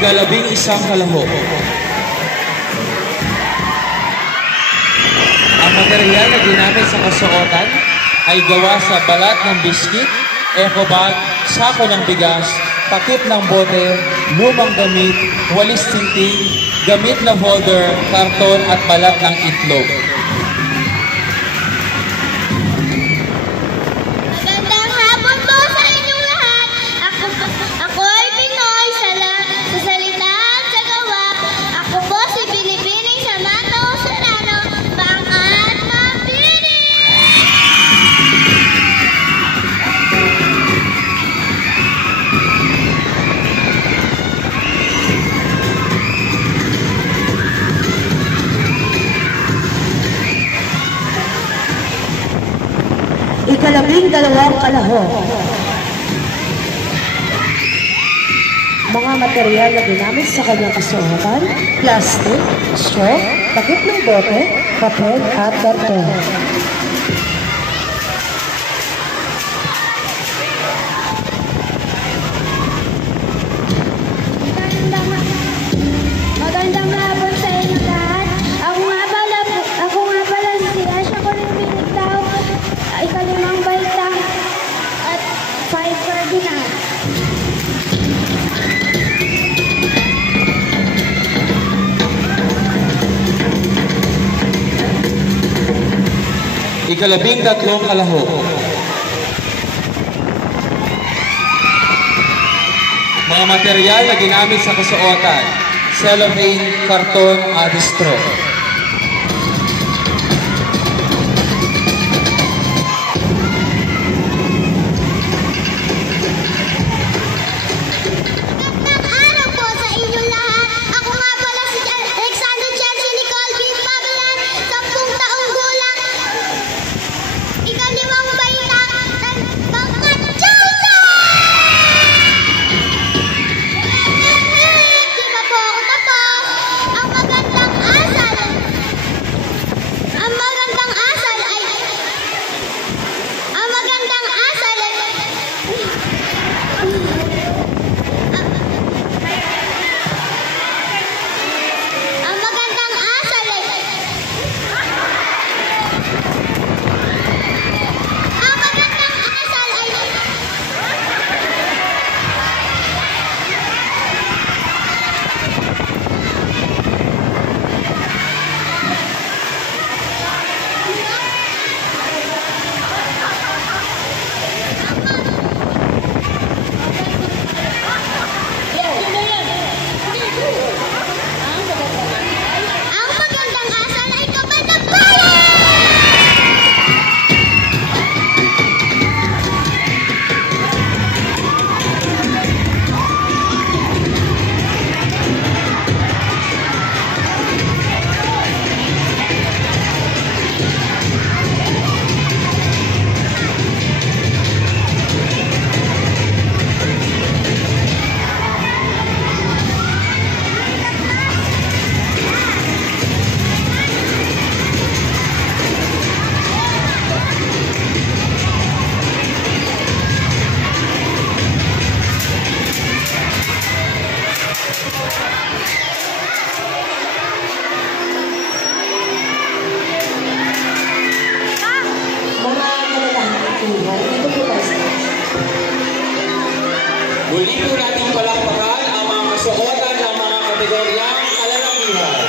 Ika-11 kalaho. Ang material na ginamit sa kasuotan ay gawa sa balat ng biskit, eco bag, sako ng bigas, takip ng bote, lumang gamit, walis tinting, gamit na holder, karton at balat ng itlog. Magandang hapon po sa inyong lahat. Ako ay Pinoy sa salita at sa gawa. Ako po si Binibining Samantha Serrano, pangkat ng Bini. Ika-12 kalaho. Mga material na ginamit sa kanyang kasuotan, plastic, straw, takip ng bote, papel at karton. Magandang hapon sa inyo lahat. Ako nga pala si Asha Corinne Binigtao, ika-5 baitang at 5 cardinal. Ika-13 kalaho. Mga material na ginamit sa kasuotan, cellophane, karton at straw. Magandang araw po sa inyo lahat. Ako nga pala si Alexander Chelsea Nicole B. Pabelan, 10 taong gulang. Ika-5 baitang pangkat Chelsea! Di pa po ako tapos. Ang magandang asal ay Muli po natin palakpakan ang mga kasuotan ng mga kategoryang kalalakihan.